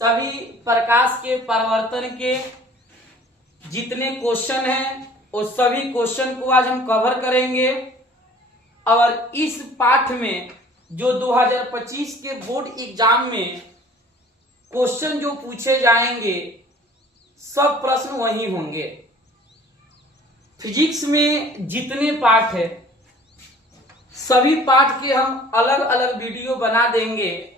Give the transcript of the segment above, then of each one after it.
सभी प्रकाश के परावर्तन के जितने क्वेश्चन हैं वो सभी क्वेश्चन को आज हम कवर करेंगे। और इस पाठ में जो 2025 के बोर्ड एग्जाम में क्वेश्चन जो पूछे जाएंगे सब प्रश्न वही होंगे। फिजिक्स में जितने पाठ है सभी पाठ के हम अलग अलग वीडियो बना देंगे।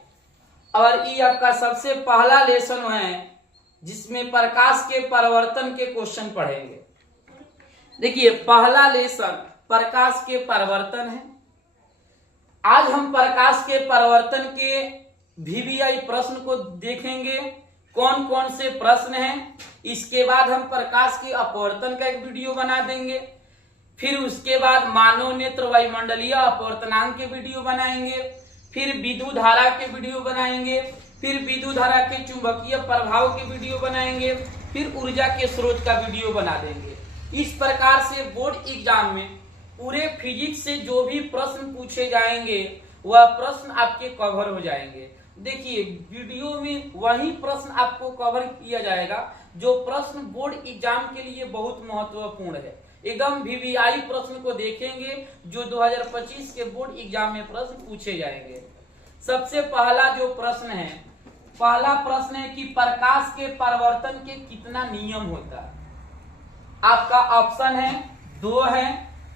और ये आपका सबसे पहला लेसन है जिसमें प्रकाश के परावर्तन के क्वेश्चन पढ़ेंगे। देखिए पहला लेसन प्रकाश के परावर्तन है। आज हम प्रकाश के परावर्तन के वीवीआई प्रश्न को देखेंगे, कौन कौन से प्रश्न हैं। इसके बाद हम प्रकाश के अपवर्तन का एक वीडियो बना देंगे। फिर उसके बाद मानव नेत्र वायुमंडलीय अपवर्तनांक के वीडियो बनाएंगे। फिर विद्युत धारा के वीडियो बनाएंगे। फिर विद्युत धारा के चुंबकीय प्रभाव के वीडियो बनाएंगे। फिर ऊर्जा के स्रोत का वीडियो बना देंगे। इस प्रकार से बोर्ड एग्जाम में पूरे फिजिक्स से जो भी प्रश्न पूछे जाएंगे वह प्रश्न आपके कवर हो जाएंगे। देखिए वीडियो में वही प्रश्न आपको कवर किया जाएगा जो प्रश्न बोर्ड एग्जाम के लिए बहुत महत्वपूर्ण है। एकदम वीवीआई प्रश्न को देखेंगे जो 2025 के बोर्ड एग्जाम में प्रश्न पूछे जाएंगे। सबसे पहला जो प्रश्न है, पहला प्रश्न है कि प्रकाश के परावर्तन के कितना नियम होता है। आपका ऑप्शन है 2 है,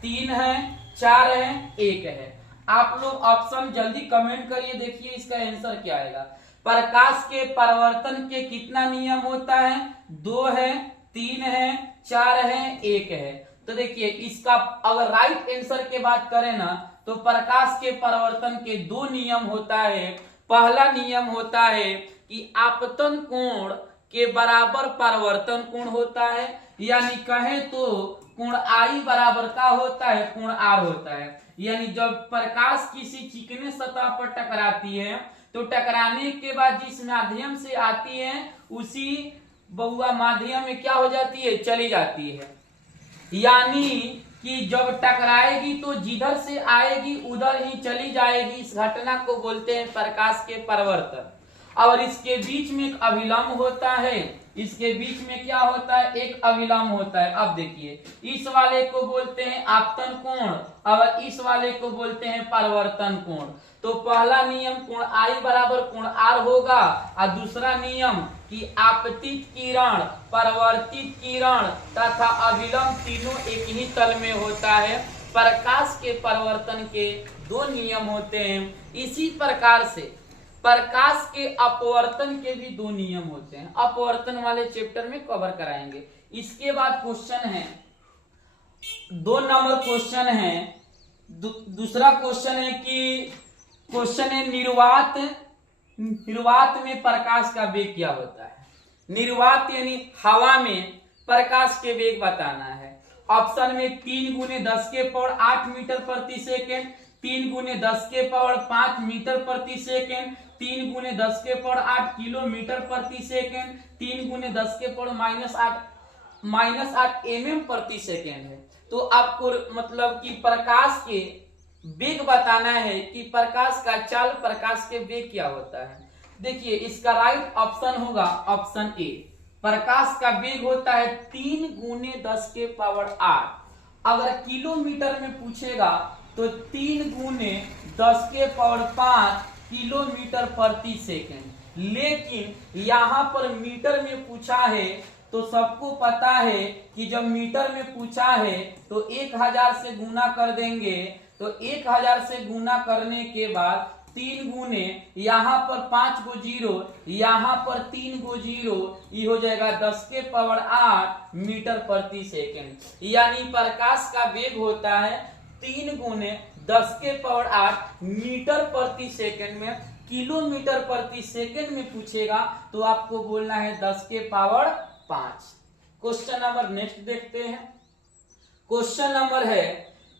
3 है, 4 है, 1 है। आप लोग ऑप्शन जल्दी कमेंट करिए, देखिए इसका आंसर क्या आएगा। प्रकाश के परावर्तन के कितना नियम होता है? 2 है, 3 है, 4 है, 1 है। तो देखिए इसका अगर राइट आंसर की बात करें ना तो प्रकाश के परावर्तन के 2 नियम होता है। पहला नियम होता है कि आपतन कोण के बराबर परावर्तन कोण होता है, यानी कहें तो कोण आई बराबर का होता है, कोण आर होता है। यानी जब प्रकाश किसी चिकने सतह पर टकराती है तो टकराने के बाद जिस माध्यम से आती है उसी बहुआ माध्यम में क्या हो जाती है, चली जाती है। यानी कि जब टकराएगी तो जिधर से आएगी उधर ही चली जाएगी। इस घटना को बोलते हैं प्रकाश के परावर्तन। और इसके बीच में एक अभिलंब होता है, इसके बीच में क्या होता है, एक अभिलंब होता है। अब देखिए इस वाले को बोलते हैं आपतन कोण और इस वाले को बोलते हैं परावर्तन कोण। तो पहला नियम कोण आई बराबर कोण आर होगा और दूसरा नियम कि आपतित किरण, परावर्तित किरण तथा अभिलंब तीनों एक ही तल में होता है। प्रकाश के परावर्तन के 2 नियम होते हैं। इसी प्रकार से प्रकाश के अपवर्तन के भी 2 नियम होते हैं। अपवर्तन वाले चैप्टर में कवर कराएंगे। इसके बाद क्वेश्चन है 2 नंबर क्वेश्चन है। दूसरा क्वेश्चन है कि क्वेश्चन है निर्वात में प्रकाश का वेग क्या होता है। निर्वात यानी हवा में प्रकाश के वेग बताना है। ऑप्शन में 3 × 10⁸ मीटर प्रति सेकेंड, 3 × 10⁵ मीटर प्रति सेकेंड, 3 × 10⁸ किलोमीटर प्रति सेकेंड, 3 × 10⁻8 mm प्रति सेकेंड है। तो आपको मतलब कि प्रकाश के वेग बताना है कि प्रकाश का चाल, प्रकाश के वेग क्या होता है। देखिए इसका राइट ऑप्शन होगा ऑप्शन ए। प्रकाश का वेग होता है 3 × 10⁸। अगर किलोमीटर में पूछेगा तो 3 × 10⁵ किलोमीटर प्रति सेकेंड। लेकिन यहाँ पर मीटर में पूछा है तो सबको पता है कि जब मीटर में पूछा है तो 1000 से गुना कर देंगे। तो 1000 से गुना करने के बाद 3 गुने यहाँ पर 5 गो 0, यहाँ पर 3 गो 0, ये हो जाएगा 10⁸ मीटर प्रति सेकेंड। यानी प्रकाश का वेग होता है 3 × 10⁸ मीटर प्रति सेकेंड में। किलोमीटर प्रति सेकेंड में पूछेगा तो आपको बोलना है 10⁵। क्वेश्चन नंबर नेक्स्ट देखते हैं। क्वेश्चन नंबर है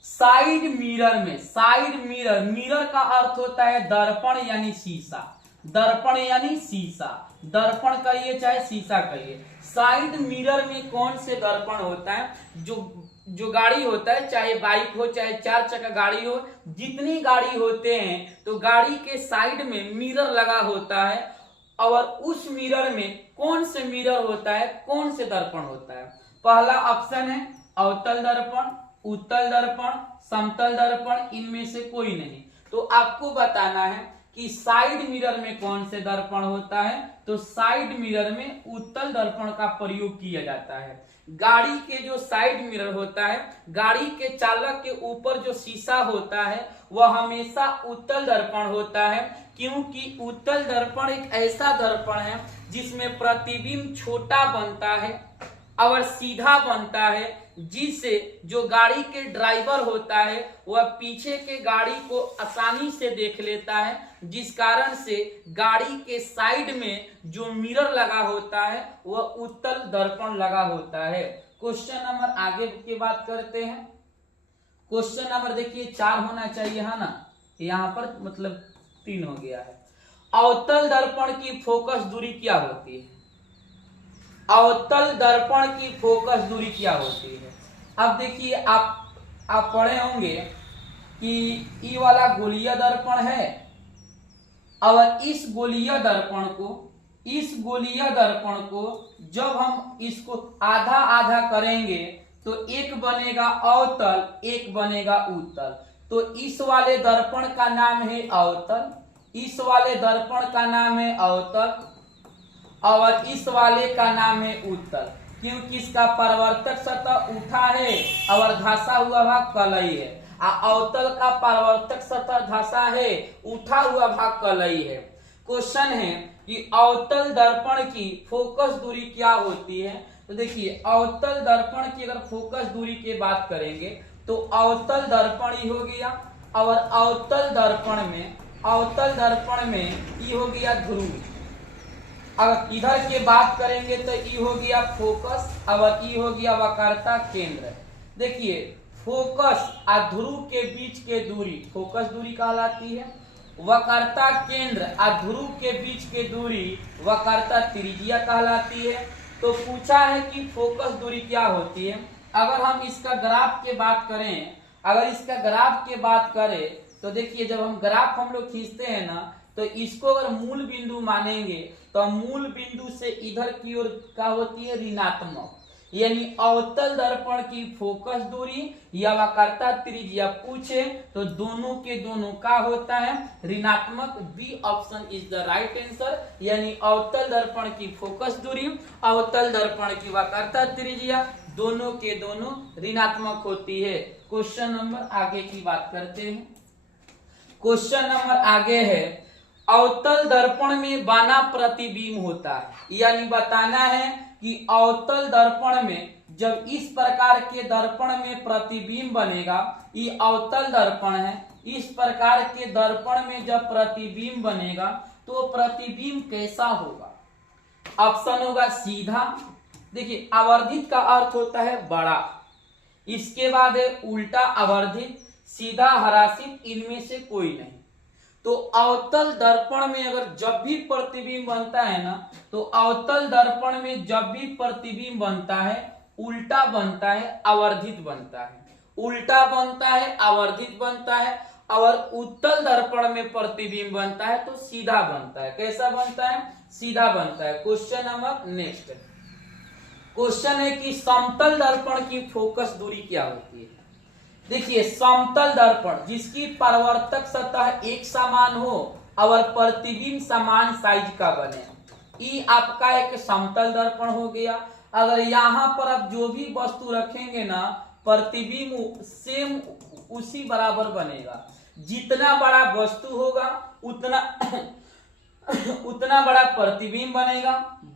साइड मिरर में। साइड मिरर, मिरर का अर्थ होता है दर्पण यानी शीशा। दर्पण यानी शीशा, दर्पण कहिए चाहे शीशा कहिए। साइड मिरर में कौन से दर्पण होता है? जो गाड़ी होता है, चाहे बाइक हो चाहे 4 चक्का गाड़ी हो, जितनी गाड़ी होते हैं तो गाड़ी के साइड में मिरर लगा होता है। और उस मिरर में कौन से मिरर होता है, कौन से दर्पण होता है। पहला ऑप्शन है अवतल दर्पण, उत्तल दर्पण, समतल दर्पण, इनमें से कोई नहीं। तो आपको बताना है कि साइड मिरर में कौन से दर्पण होता है। तो साइड मिरर में उत्तल दर्पण का प्रयोग किया जाता है। गाड़ी के जो साइड मिरर होता है, गाड़ी के चालक के ऊपर जो शीशा होता है वह हमेशा उत्तल दर्पण होता है, क्योंकि उत्तल दर्पण एक ऐसा दर्पण है जिसमें प्रतिबिंब छोटा बनता है और सीधा बनता है, जिससे जो गाड़ी के ड्राइवर होता है वह पीछे के गाड़ी को आसानी से देख लेता है, जिस कारण से गाड़ी के साइड में जो मिरर लगा होता है वह उत्तल दर्पण लगा होता है। क्वेश्चन नंबर आगे की बात करते हैं। क्वेश्चन नंबर देखिए 4 होना चाहिए है ना, यहाँ पर मतलब 3 हो गया है। अवतल दर्पण की फोकस दूरी क्या होती है। अवतल दर्पण की फोकस दूरी क्या होती है। अब देखिए आप पढ़े होंगे कि ये वाला गोलीय दर्पण है और इस गोलीय दर्पण को जब हम इसको आधा आधा करेंगे तो एक बनेगा अवतल, एक बनेगा उत्तल। तो इस वाले दर्पण का नाम है अवतल, इस वाले दर्पण का नाम है अवतल और इस वाले का नाम है उत्तल, क्योंकि इसका परावर्तक सतह उठा है और धंसा हुआ भाग कलई है। अवतल का परावर्तक सतह धंसा है, उठा हुआ भाग कलई है। क्वेश्चन है कि अवतल दर्पण की फोकस दूरी क्या होती है। तो देखिए अवतल दर्पण की अगर फोकस दूरी की बात करेंगे तो अवतल दर्पण ही हो गया और अवतल दर्पण में ये हो गया ध्रुव। अगर इधर की बात करेंगे तो ये हो गया फोकस और ये हो गया वक्रता केंद्र। देखिए फोकस और ध्रुव के बीच के दूरी फोकस दूरी कहलाती है, वक्रता केंद्र और ध्रुव के बीच के दूरी वक्रता त्रिज्या कहलाती है। तो पूछा है कि फोकस दूरी क्या होती है। अगर हम इसका ग्राफ की बात करें, तो देखिए जब हम ग्राफ हम लोग खींचते हैं ना, तो इसको अगर मूल बिंदु मानेंगे तो मूल बिंदु से इधर की ओर क्या होती है, ऋणात्मक। यानी अवतल दर्पण की फोकस दूरी या वक्रता त्रिज्या पूछे तो दोनों के दोनों का होता है ऋणात्मक। B option is the right answer. यानी अवतल दर्पण की फोकस दूरी, अवतल दर्पण की वक्रता त्रिज्या दोनों के दोनों ऋणात्मक होती है। क्वेश्चन नंबर आगे की बात करते हैं। क्वेश्चन नंबर आगे है अवतल दर्पण में बना प्रतिबिंब होता है। यानी बताना है कि अवतल दर्पण में जब इस प्रकार के दर्पण में प्रतिबिंब बनेगा, ये अवतल दर्पण है, इस प्रकार के दर्पण में जब प्रतिबिंब बनेगा तो प्रतिबिंब कैसा होगा। ऑप्शन होगा सीधा। देखिए आवर्धित का अर्थ होता है बड़ा, इसके बाद है उल्टा आवर्धित, सीधा हरासित, इनमें से कोई नहीं। तो अवतल दर्पण में अगर जब भी प्रतिबिंब बनता है ना, तो अवतल दर्पण में जब भी प्रतिबिंब बनता है उल्टा बनता है, आवर्धित बनता है, उल्टा बनता है, आवर्धित बनता है। और उत्तल दर्पण में प्रतिबिंब बनता है तो सीधा बनता है। कैसा बनता है, सीधा बनता है। क्वेश्चन नंबर नेक्स्ट क्वेश्चन है कि समतल दर्पण की फोकस दूरी क्या होती है। देखिए समतल दर्पण जिसकी परावर्तक सतह एक समान हो और प्रतिबिंब समान साइज का बने, ये आपका एक समतल दर्पण हो गया। अगर यहाँ पर आप जो भी वस्तु रखेंगे ना, प्रतिबिंब सेम उसी बराबर बनेगा। जितना बड़ा वस्तु होगा उतना बड़ा प्रतिबिंब बनेगा।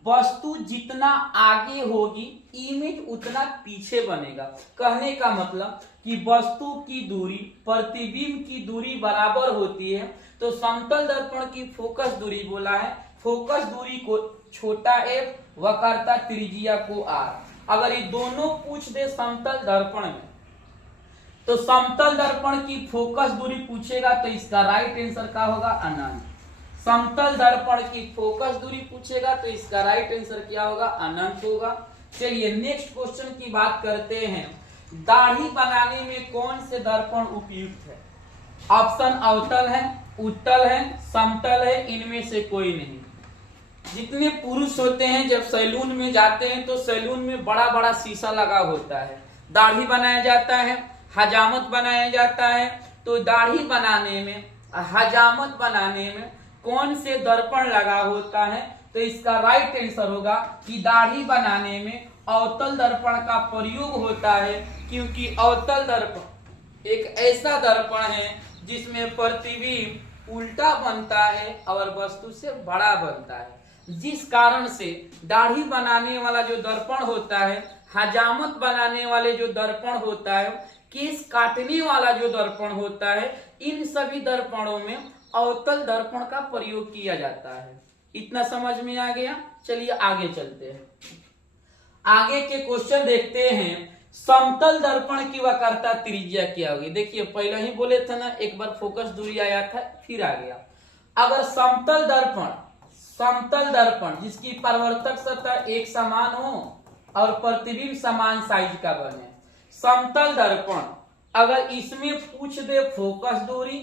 वस्तु जितना आगे होगी इमेज उतना पीछे बनेगा। कहने का मतलब कि वस्तु की दूरी प्रतिबिंब की दूरी बराबर होती है। तो समतल दर्पण की फोकस दूरी बोला है, फोकस दूरी को छोटा f, वक्रता त्रिज्या को r। अगर ये दोनों पूछ दे समतल दर्पण में, तो समतल दर्पण की फोकस दूरी पूछेगा तो इसका राइट आंसर क्या होगा, अनंत। समतल दर्पण की फोकस दूरी पूछेगा तो इसका राइट आंसर क्या होगा, अनंत होगा। चलिए नेक्स्ट क्वेश्चन की बात करते हैं। दाढ़ी बनाने में कौन से दर्पण उपयुक्त है। ऑप्शन अवतल है, उत्तल है, समतल है, इनमें से कोई नहीं। जितने पुरुष होते हैं जब सैलून में जाते हैं तो सैलून में बड़ा बड़ा शीशा लगा होता है, दाढ़ी बनाया जाता है, हजामत बनाया जाता है। तो दाढ़ी बनाने में, हजामत बनाने में कौन से दर्पण लगा होता है? तो इसका राइट आंसर होगा कि दाढ़ी बनाने में अवतल दर्पण का प्रयोग होता है, क्योंकि अवतल दर्पण एक ऐसा दर्पण है जिसमें प्रतिबिंब उल्टा बनता है और वस्तु से बड़ा बनता है, जिस कारण से दाढ़ी बनाने वाला जो दर्पण होता है, हजामत बनाने वाले जो दर्पण होता है, केस काटने वाला जो दर्पण होता है, इन सभी दर्पणों में अवतल दर्पण का प्रयोग किया जाता है। इतना समझ में आ गया? चलिए आगे चलते हैं। आगे के क्वेश्चन देखते हैं। समतल दर्पण की वक्रता त्रिज्या क्या होगी? देखिए पहले ही बोले थे ना, एक बार फोकस दूरी आया था फिर आ गया। अगर समतल दर्पण जिसकी परावर्तक सतह एक समान हो और प्रतिबिंब समान साइज का बने, समतल दर्पण अगर इसमें पूछ दे फोकस दूरी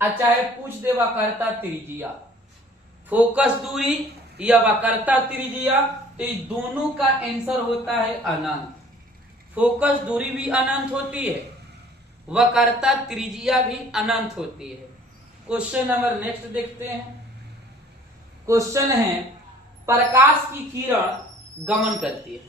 चाहे पूछ दे वक्रता त्रिज्या, फोकस दूरी या वक्रता त्रिज्या, तो इस दोनों का आंसर होता है अनंत। फोकस दूरी भी अनंत होती है, वक्रता त्रिज्या भी अनंत होती है। क्वेश्चन नंबर नेक्स्ट देखते हैं। क्वेश्चन है, प्रकाश की किरण गमन करती है।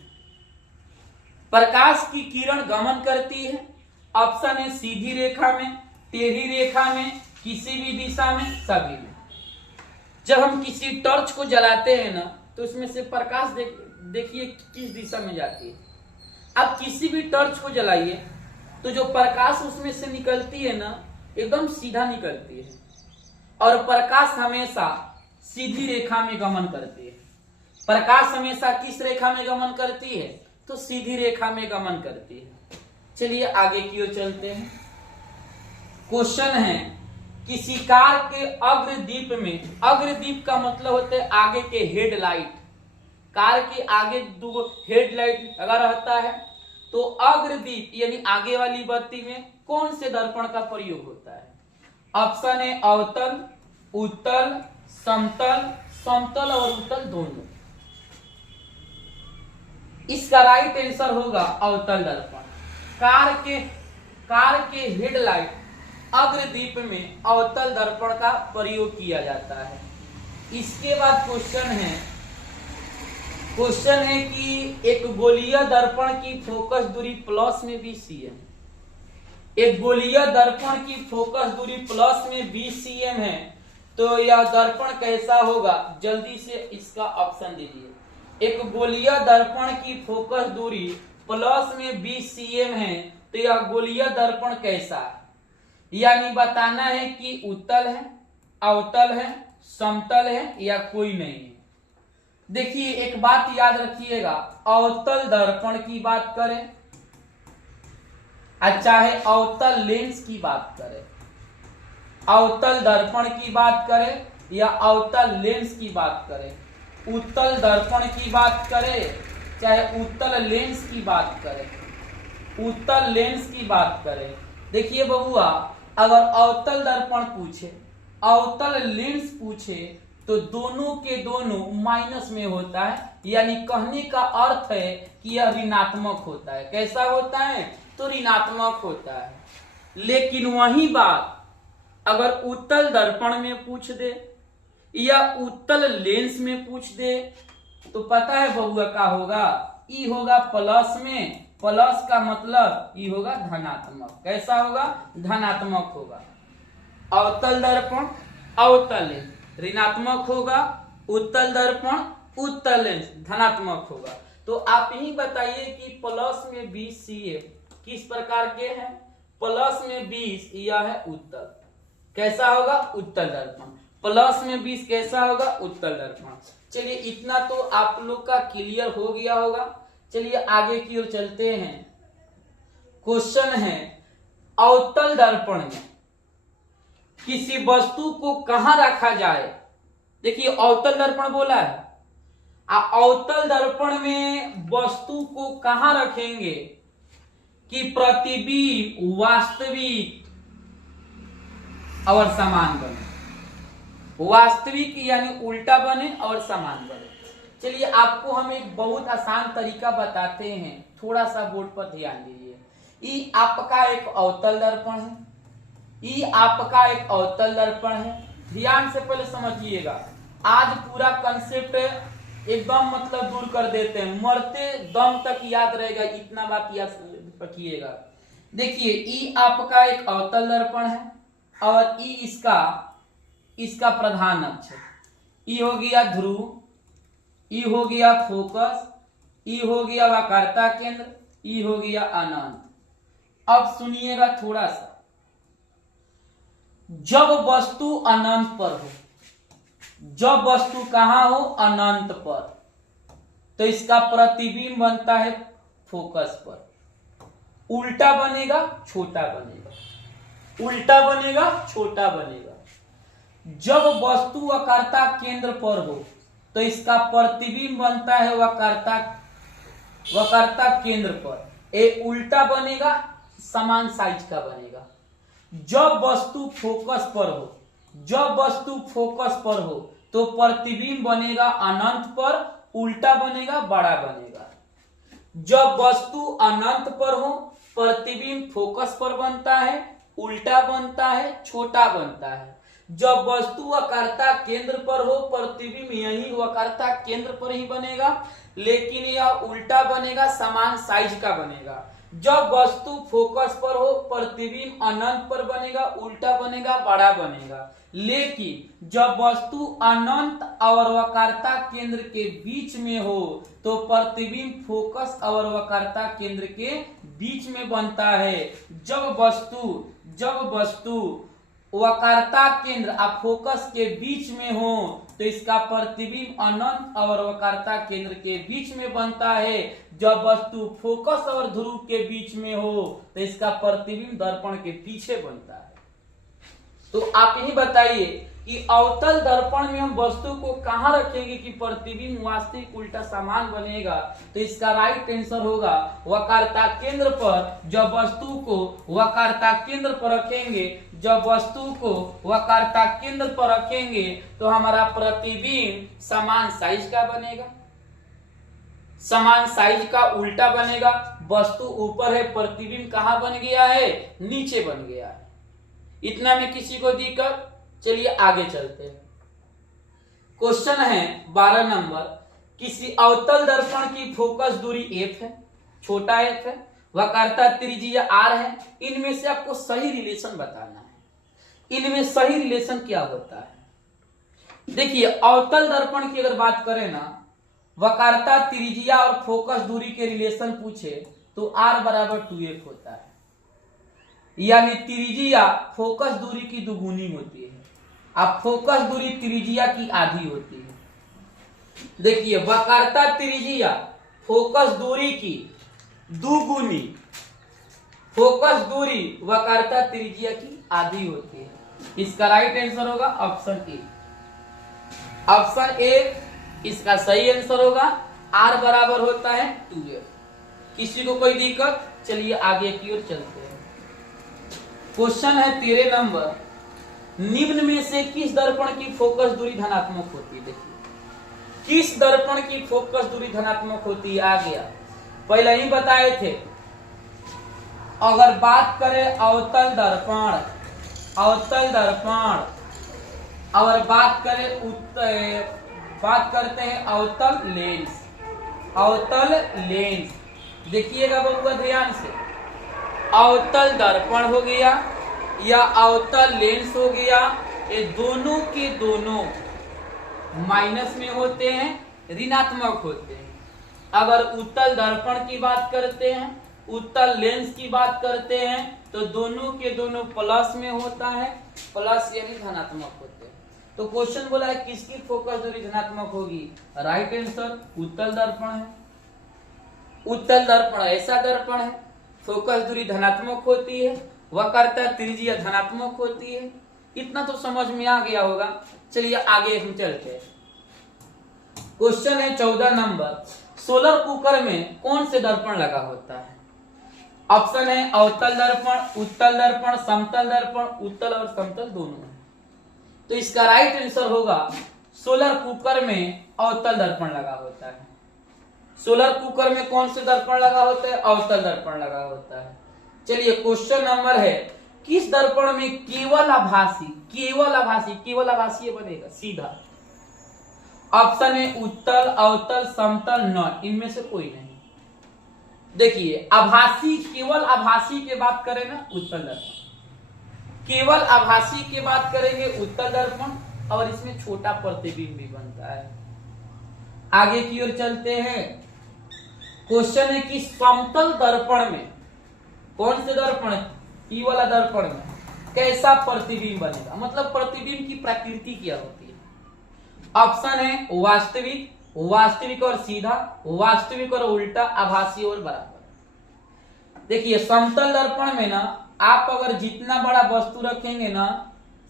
प्रकाश की किरण गमन करती है। ऑप्शन है सीधी रेखा में, टेढ़ी रेखा में, किसी भी दिशा में, सभी में। जब हम किसी टॉर्च को जलाते हैं ना, तो उसमें से प्रकाश देखिए किस दिशा में जाती है। अब किसी भी टॉर्च को जलाइए तो जो प्रकाश उसमें से निकलती है ना, एकदम सीधा निकलती है, और प्रकाश हमेशा सीधी रेखा में गमन करती है। प्रकाश हमेशा किस रेखा में गमन करती है? तो सीधी रेखा में गमन करती है। चलिए आगे की ओर चलते हैं। क्वेश्चन है, किसी कार के अग्रदीप में, अग्रदीप का मतलब होता है आगे के हेडलाइट, कार के आगे दो हेडलाइट लगा रहता है, तो अग्रदीप यानी आगे वाली बत्ती में कौन से दर्पण का प्रयोग होता है? ऑप्शन है अवतल, उत्तल, समतल, समतल और उत्तल दोनों। इसका राइट आंसर होगा अवतल दर्पण। कार के हेडलाइट अग्रदीप में अवतल दर्पण का प्रयोग किया जाता है। इसके बाद क्वेश्चन है कि एक गोलीय दर्पण की फोकस दूरी प्लस में 20 cm, एक गोलीय दर्पण की फोकस दूरी प्लस में 20 cm है, तो यह दर्पण कैसा होगा? जल्दी से इसका ऑप्शन दीजिए। एक गोलीय दर्पण की फोकस दूरी प्लस में 20 cm है, तो यह गोलीय दर्पण कैसा है? यानी बताना है कि उत्तल है, अवतल है, समतल है या कोई नहीं है। देखिए एक बात याद रखिएगा, अवतल दर्पण की बात करें, चाहे अवतल लेंस की बात करें, अवतल दर्पण की बात करें या अवतल लेंस की बात करें, उत्तल दर्पण की बात करें चाहे उत्तल लेंस की बात करें, उत्तल लेंस की बात करें, देखिए बबुआ, अगर अवतल दर्पण पूछे, अवतल लेंस पूछे, तो दोनों के दोनों माइनस में होता है, यानी कहने का अर्थ है कि यह ऋणात्मक होता है। कैसा होता है? तो ऋणात्मक होता है। लेकिन वही बात अगर उत्तल दर्पण में पूछ दे या उत्तल लेंस में पूछ दे, तो पता है बबुआ क्या होगा? ई होगा प्लस में, प्लस का मतलब ई होगा धनात्मक। कैसा होगा? धनात्मक होगा। अवतल दर्पण अवतल लेंस ऋणात्मक होगा, उत्तल दर्पण उत्तल लेंस धनात्मक होगा। तो आप ही बताइए कि प्लस में 20 cm किस प्रकार के हैं? प्लस में 20 यह है उत्तल, कैसा होगा? उत्तल दर्पण। प्लस में 20 कैसा होगा? उत्तल दर्पण। चलिए इतना तो आप लोग का क्लियर हो गया होगा। चलिए आगे की ओर चलते हैं। क्वेश्चन है, अवतल दर्पण में किसी वस्तु को कहां रखा जाए? देखिए अवतल दर्पण बोला है, अवतल दर्पण में वस्तु को कहां रखेंगे कि प्रतिबिंब वास्तविक और समान बने? वास्तविक यानी उल्टा बने और समान बने। चलिए आपको हम एक बहुत आसान तरीका बताते हैं, थोड़ा सा बोर्ड पर ध्यान दीजिए। ई आपका एक अवतल दर्पण है, ई आपका एक अवतल दर्पण है। ध्यान से पहले समझिएगा, आज पूरा कंसेप्ट एकदम मतलब दूर कर देते हैं, मरते दम तक याद रहेगा, इतना बात याद रखिएगा। देखिए ई आपका एक अवतल दर्पण है और ई इसका प्रधान अक्ष है। ई हो गया ध्रुव, ई हो गया फोकस, ई हो गया वक्रता केंद्र, ई हो गया अनंत। अब सुनिएगा थोड़ा सा, जब वस्तु अनंत पर हो, जब वस्तु कहां हो, अनंत पर, तो इसका प्रतिबिंब बनता है फोकस पर। उल्टा बनेगा छोटा बनेगा, उल्टा बनेगा छोटा बनेगा। जब वस्तु वक्रता केंद्र पर हो तो इसका प्रतिबिंब बनता है वक्रता केंद्र पर। ए उल्टा बनेगा, समान साइज का बनेगा। जब वस्तु फोकस पर हो, जब वस्तु फोकस पर हो तो प्रतिबिंब बनेगा अनंत पर, उल्टा बनेगा बड़ा बनेगा। जब वस्तु अनंत पर हो प्रतिबिंब फोकस पर बनता है, उल्टा बनता है छोटा बनता है। जब वस्तु वक्रता केंद्र पर हो प्रतिबिंब यही वक्रता केंद्र पर ही बनेगा, लेकिन यह उल्टा बनेगा, समान साइज का बनेगा। जब वस्तु फोकस पर हो प्रतिबिंब अनंत पर बनेगा, उल्टा बनेगा बड़ा बनेगा। लेकिन जब वस्तु अनंत और वक्रता केंद्र के बीच में हो तो प्रतिबिंब फोकस और वक्रता केंद्र के बीच में बनता है। जब वस्तु वक्रता केंद्र और फोकस के बीच में हो तो इसका प्रतिबिंब अनंत और वक्रता केंद्र के बीच में बनता है। जब वस्तु फोकस और ध्रुव के बीच में हो तो इसका प्रतिबिंब दर्पण के पीछे बनता है। तो आप यही बताइए कि अवतल दर्पण में हम वस्तु को कहां रखेंगे कि प्रतिबिंब वास्तविक उल्टा समान बनेगा? तो इसका राइट आंसर होगा वक्रता केंद्र पर। जब वस्तु को वक्रता केंद्र पर रखेंगे, जब वस्तु को वक्रता केंद्र पर रखेंगे तो हमारा प्रतिबिंब समान साइज का बनेगा, समान साइज का उल्टा बनेगा। वस्तु ऊपर है, प्रतिबिंब कहां बन गया है? नीचे बन गया है। इतना में किसी को दिक्कत? चलिए आगे चलते हैं। क्वेश्चन है 12 नंबर, किसी अवतल दर्पण की फोकस दूरी f है, छोटा f है, वक्रता त्रिज्या r है। इनमें से आपको सही रिलेशन बताना है। इनमें सही रिलेशन क्या होता है? देखिए अवतल दर्पण की अगर बात करें ना, वक्रता त्रिज्या और फोकस दूरी के रिलेशन पूछे तो r बराबर 2f होता है, यानी त्रिज्या फोकस दूरी की दुगुनी होती है, अब फोकस दूरी त्रिज्या की आधी होती है। देखिए वक्रता त्रिज्या फोकस दूरी की दुगुनी, फोकस दूरी वक्रता त्रिज्या की आधी होती है। इसका राइट आंसर होगा ऑप्शन ए। ऑप्शन ए इसका सही आंसर होगा। r बराबर होता है 2f। किसी को कोई दिक्कत? चलिए आगे की ओर चलते हैं। क्वेश्चन है 13 नंबर, निम्न में से किस दर्पण की फोकस दूरी धनात्मक होती है? देखिए किस दर्पण की फोकस दूरी धनात्मक होती है? आ गया, पहले ही बताए थे। अगर बात करें अवतल दर्पण, अवतल दर्पण, और बात करते हैं अवतल लेंस, अवतल लेंस। देखिएगा बबुआ ध्यान से, अवतल दर्पण हो गया या अवतल लेंस हो गया, ये दोनों के दोनों माइनस में होते हैं, ऋणात्मक होते हैं। अगर उत्तल दर्पण की बात करते हैं, उत्तल लेंस की बात करते हैं तो दोनों के दोनों प्लस में होता है, प्लस यानी धनात्मक होते हैं। तो क्वेश्चन बोला है किसकी फोकस दूरी धनात्मक होगी? राइट आंसर उत्तल दर्पण है। उत्तल दर्पण ऐसा दर्पण है फोकस दूरी धनात्मक होती है, वक्रता त्रिज्या धनात्मक होती है। इतना तो समझ में आ गया होगा। चलिए आगे हम चलते हैं। क्वेश्चन है 14 नंबर, सोलर कुकर में कौन से दर्पण लगा होता है? ऑप्शन है अवतल दर्पण, उत्तल दर्पण, समतल दर्पण। उत्तल और समतल दोनों है। तो इसका राइट आंसर होगा सोलर कुकर में अवतल दर्पण लगा होता है। सोलर कुकर में कौन से दर्पण लगा होता है? अवतल दर्पण लगा होता है। चलिए क्वेश्चन नंबर है, किस दर्पण में केवल आभासी बनेगा सीधा? ऑप्शन है उत्तल, अवतल, समतल, नॉन, इनमें से कोई नहीं। देखिए आभासी, केवल आभासी की बात करें ना उत्तल दर्पण, केवल आभासी की बात करेंगे उत्तल दर्पण, और इसमें छोटा प्रतिबिंब भी बनता है। आगे की ओर चलते हैं। क्वेश्चन है कि समतल दर्पण में, कौन से दर्पण? ई वाला दर्पण में कैसा प्रतिबिंब बनेगा, मतलब प्रतिबिंब की प्रकृति क्या होती है? ऑप्शन है वास्तविक, वास्तविक और सीधा, वास्तविक और उल्टा, आभासी और बराबर। देखिए समतल दर्पण में ना आप अगर जितना बड़ा वस्तु रखेंगे ना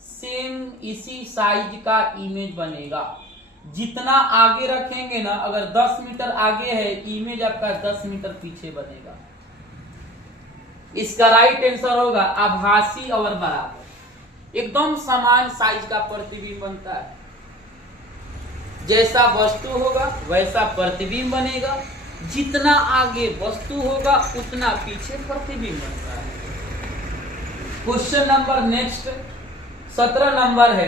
सेम इसी साइज का इमेज बनेगा। जितना आगे रखेंगे ना, अगर 10 मीटर आगे है इमेज आपका 10 मीटर पीछे बनेगा। इसका राइट आंसर होगा आभासी और बराबर, एकदम समान साइज का प्रतिबिंब बनता है। जैसा वस्तु होगा वैसा प्रतिबिंब बनेगा, जितना आगे वस्तु होगा उतना पीछे प्रतिबिंब बनता है। क्वेश्चन नंबर नेक्स्ट 17 नंबर है,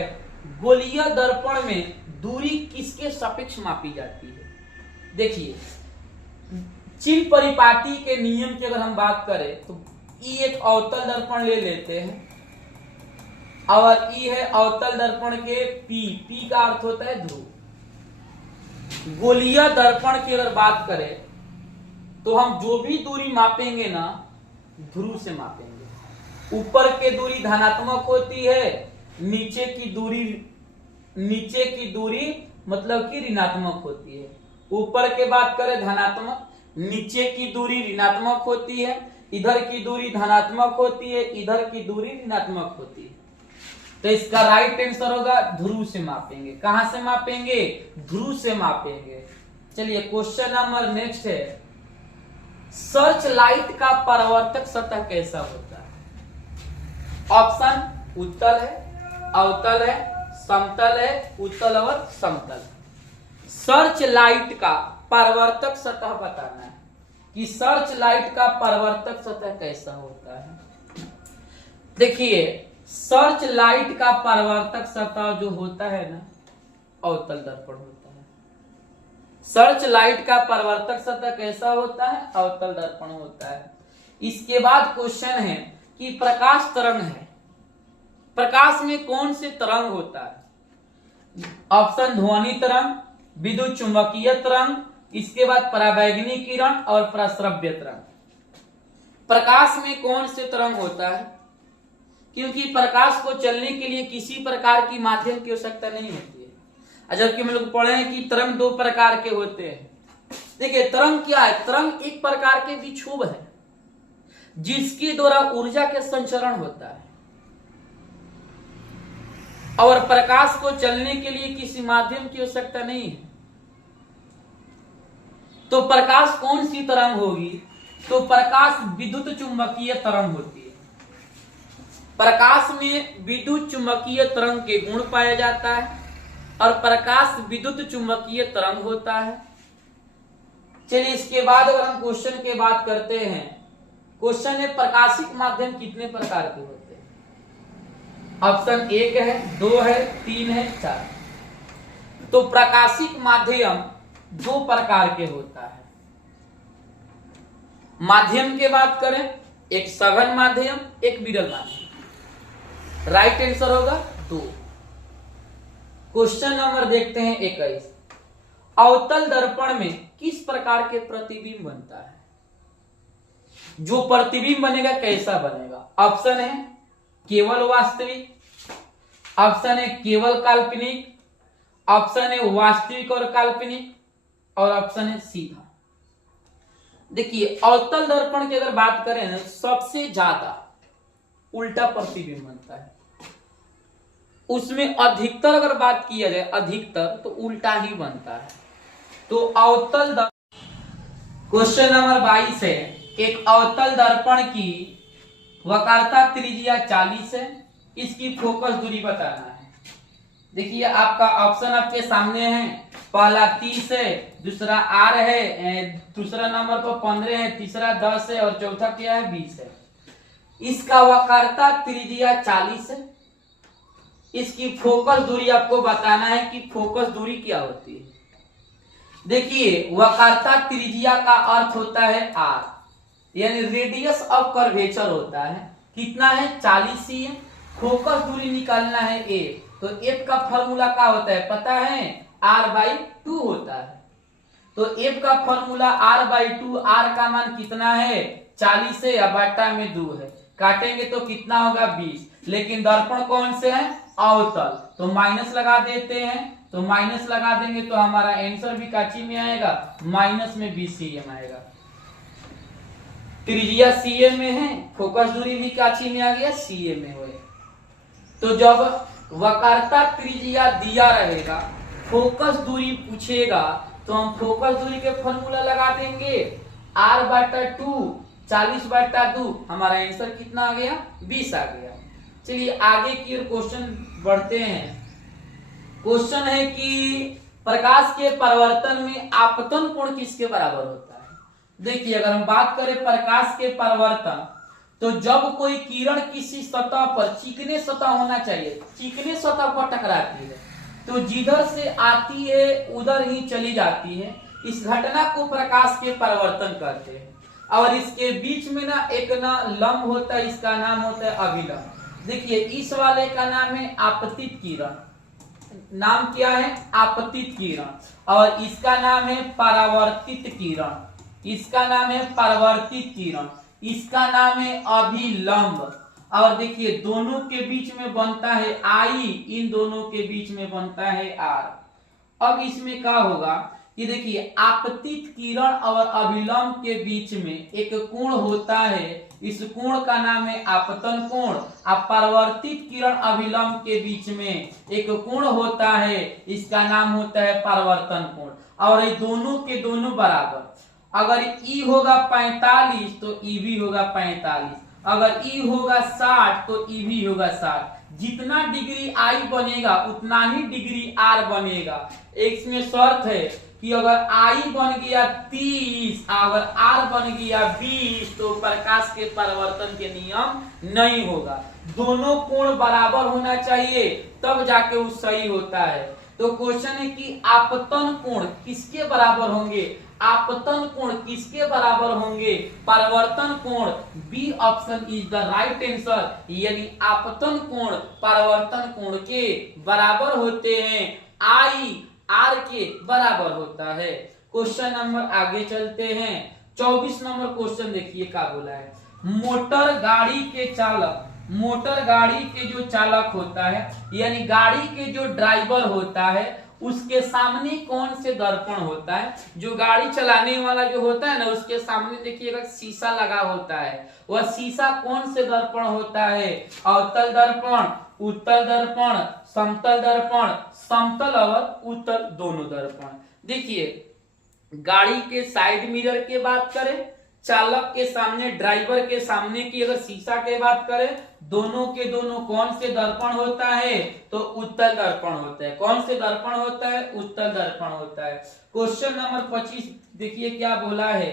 गोलीय दर्पण में दूरी किसके सापेक्ष मापी जाती है? देखिए चिल परिपाटी के नियम की अगर हम बात करें तो ई एक अवतल दर्पण ले लेते हैं और ई है अवतल दर्पण के पी का अर्थ होता है ध्रुव। गोलीय दर्पण की अगर बात करें तो हम जो भी दूरी मापेंगे ना ध्रुव से मापेंगे। ऊपर के दूरी धनात्मक होती है, नीचे की दूरी मतलब कि ऋणात्मक होती है। ऊपर के बात करें धनात्मक, नीचे की दूरी ऋणात्मक होती है, इधर की दूरी धनात्मक होती है, इधर की दूरी ऋणात्मक होती है। तो इसका राइट आंसर होगा ध्रुव से मापेंगे। कहां से मापेंगे? ध्रुव से मापेंगे। चलिए क्वेश्चन नंबर नेक्स्ट है, सर्च लाइट का परावर्तक सतह कैसा होता है? ऑप्शन उत्तल है, अवतल है, समतल है, उत्तल और समतल। सर्च लाइट का परावर्तक सतह बताना है कि सर्च लाइट का परावर्तक सतह कैसा होता है। देखिए सर्च लाइट का परावर्तक सतह जो होता है ना अवतल दर्पण होता है। सर्च लाइट का परावर्तक सतह कैसा होता है? अवतल दर्पण होता है। इसके बाद क्वेश्चन है कि प्रकाश तरंग है, प्रकाश में कौन से तरंग होता है? ऑप्शन ध्वनि तरंग, विद्युत चुंबकीय तरंग, इसके बाद पराबैंगनी किरण और प्रस्रव्य तरंग। प्रकाश में कौन से तरंग होता है? क्योंकि प्रकाश को चलने के लिए किसी प्रकार की माध्यम की आवश्यकता नहीं होती है। जबकि हम लोग पढ़े हैं कि तरंग 2 प्रकार के होते हैं। देखिए तरंग क्या है? तरंग एक प्रकार के विक्षोभ है जिसके द्वारा ऊर्जा के संचरण होता है, और प्रकाश को चलने के लिए किसी माध्यम की आवश्यकता नहीं है। तो प्रकाश कौन सी तरंग होगी? तो प्रकाश विद्युत चुंबकीय तरंग होती है। प्रकाश में विद्युत चुंबकीय तरंग के गुण पाया जाता है और प्रकाश विद्युत चुंबकीय तरंग होता है। चलिए इसके बाद अगर हम क्वेश्चन की बात करते हैं, क्वेश्चन है प्रकाशिक माध्यम कितने प्रकार के होते हैं? ऑप्शन 1 है, 2 है, 3 है, 4। तो प्रकाशिक माध्यम 2 प्रकार के होता है। माध्यम की बात करें, एक सघन माध्यम, एक विरल माध्यम। राइट आंसर होगा 2। क्वेश्चन नंबर देखते हैं 21, अवतल दर्पण में किस प्रकार के प्रतिबिंब बनता है? जो प्रतिबिंब बनेगा कैसा बनेगा? ऑप्शन है केवल वास्तविक, ऑप्शन है केवल काल्पनिक, ऑप्शन है वास्तविक और काल्पनिक, और ऑप्शन है सीधा। देखिए अवतल दर्पण की अगर बात करें ना सबसे ज्यादा उल्टा प्रतिबिंब बनता है। उसमें अधिकतर अगर बात किया जाए अधिकतर तो उल्टा ही बनता है। तो अवतल क्वेश्चन नंबर 22 है, एक अवतल दर्पण की वक्रता त्रिज्या 40 है, इसकी फोकस दूरी बताना है। देखिए आपका ऑप्शन आपके सामने है, पहला 30 है, दूसरा R है, दूसरा नंबर पर 15 है, तीसरा 10 है और चौथा क्या है 20 है। इसका वक्रता त्रिज्या 40 है। इसकी फोकस दूरी आपको बताना है कि फोकस दूरी क्या होती है। देखिए वक्रता त्रिज्या का अर्थ होता है R, यानी रेडियस ऑफ कर्वेचर होता है, कितना है 40 ही है। फोकस दूरी निकालना है F, तो F का फॉर्मूला क्या होता है पता है, R/2 होता है। तो F का फॉर्मूला R/2, R का मान कितना है 40 है, बटा में 2 है, काटेंगे तो कितना होगा 20। लेकिन दर्पण कौन से है, अवतल, तो माइनस लगा देते हैं। तो माइनस लगा देंगे तो हमारा आंसर भी काची में आएगा, माइनस में 20 cm आएगा। त्रिज्या cm में है, फोकस दूरी भी काची में आ गया, cm में हुए। तो जब वक्रता त्रिज्या दिया रहेगा, फोकस दूरी पूछेगा, तो हम फोकस दूरी के फॉर्मूला लगा देंगे, R/2 40/2, हमारा आंसर कितना आ गया 20 आ गया। चलिए आगे की ओर क्वेश्चन बढ़ते हैं। क्वेश्चन है कि प्रकाश के परावर्तन में आपतन कोण किसके बराबर होता है। देखिए अगर हम बात करें प्रकाश के परावर्तन, तो जब कोई किरण किसी सतह पर, चिकने सतह होना चाहिए, चिकने सतह पर टकराती है तो जिधर से आती है उधर ही चली जाती है। इस घटना को प्रकाश के परावर्तन कहते हैं। और इसके बीच में ना एक ना लंब होता है, इसका नाम होता है अभिलंब। देखिए इस वाले का नाम है आपतित किरण, नाम क्या है आपतित किरण, और इसका नाम है परावर्तित किरण, इसका नाम है परावर्तित किरण, इसका नाम है अभिलंब। और देखिए दोनों के बीच में बनता है I, इन दोनों के बीच में बनता है R। अब इसमें क्या होगा कि देखिए आपतित किरण और अभिलंब के बीच में एक कोण होता है, इस कोण का नाम है आपतन कोण। अब परावर्तित किरण अभिलंब के बीच में एक कोण होता है, इसका नाम होता है परावर्तन कोण। और ये दोनों के दोनों बराबर, अगर E होगा 45 तो E भी होगा 45, अगर E होगा 60 तो E भी होगा 60। जितना डिग्री I बनेगा उतना ही डिग्री R बनेगा। इसमें शर्त है कि अगर I बन गया 30, अगर R बन गया 20 तो प्रकाश के परावर्तन के नियम नहीं होगा। दोनों कोण बराबर होना चाहिए तब जाके वो सही होता है। तो क्वेश्चन है कि आपतन कोण किसके बराबर होंगे, आपतन कोण किसके बराबर होंगे, परावर्तन कोण। B option is the right answer, यानी आपतन कोण परावर्तन कोण के बराबर होते हैं, I R के बराबर होता है। क्वेश्चन नंबर आगे चलते हैं। 24 नंबर क्वेश्चन देखिए क्या बोला है। मोटर गाड़ी के चालक, मोटर गाड़ी के जो चालक होता है यानी गाड़ी के जो ड्राइवर होता है, उसके सामने कौन से दर्पण होता है। जो गाड़ी चलाने वाला जो होता है ना, उसके सामने देखिएगा शीशा लगा होता है। वह शीशा कौन से दर्पण होता है, अवतल दर्पण, उत्तल दर्पण, समतल दर्पण, समतल और उत्तल दोनों दर्पण। देखिए गाड़ी के साइड मिरर के बात करें, चालक के सामने, ड्राइवर के सामने की अगर शीशा के बात करें, दोनों के दोनों कौन से दर्पण होता है, तो उत्तल दर्पण होता है। कौन से दर्पण होता है, उत्तल दर्पण होता है। क्वेश्चन नंबर 25 देखिए क्या बोला है।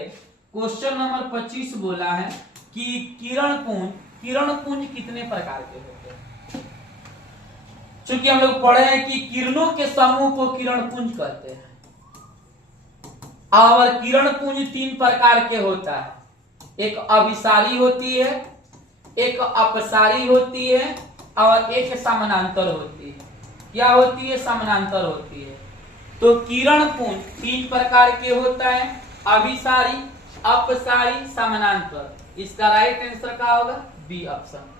क्वेश्चन नंबर 25 बोला है कि किरण पुंज कितने प्रकार के होते हैं। चूंकि हम लोग पढ़े हैं कि किरणों के समूह को किरण पुंज कहते हैं, और किरण पुंज 3 प्रकार के होता है। एक अभिसारी होती है, एक अपसारी होती है और एक समानांतर होती है। क्या होती है, समानांतर होती है। तो किरण पुंज 3 प्रकार के होता है, अभिसारी, अपसारी, समानांतर। इसका राइट आंसर क्या होगा, बी ऑप्शन।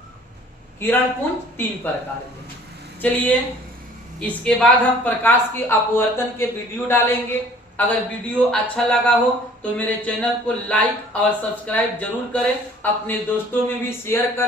किरण पुंज 3 प्रकार के। चलिए इसके बाद हम प्रकाश के अपवर्तन के वीडियो डालेंगे। अगर वीडियो अच्छा लगा हो तो मेरे चैनल को लाइक और सब्सक्राइब जरूर करें, अपने दोस्तों में भी शेयर करें।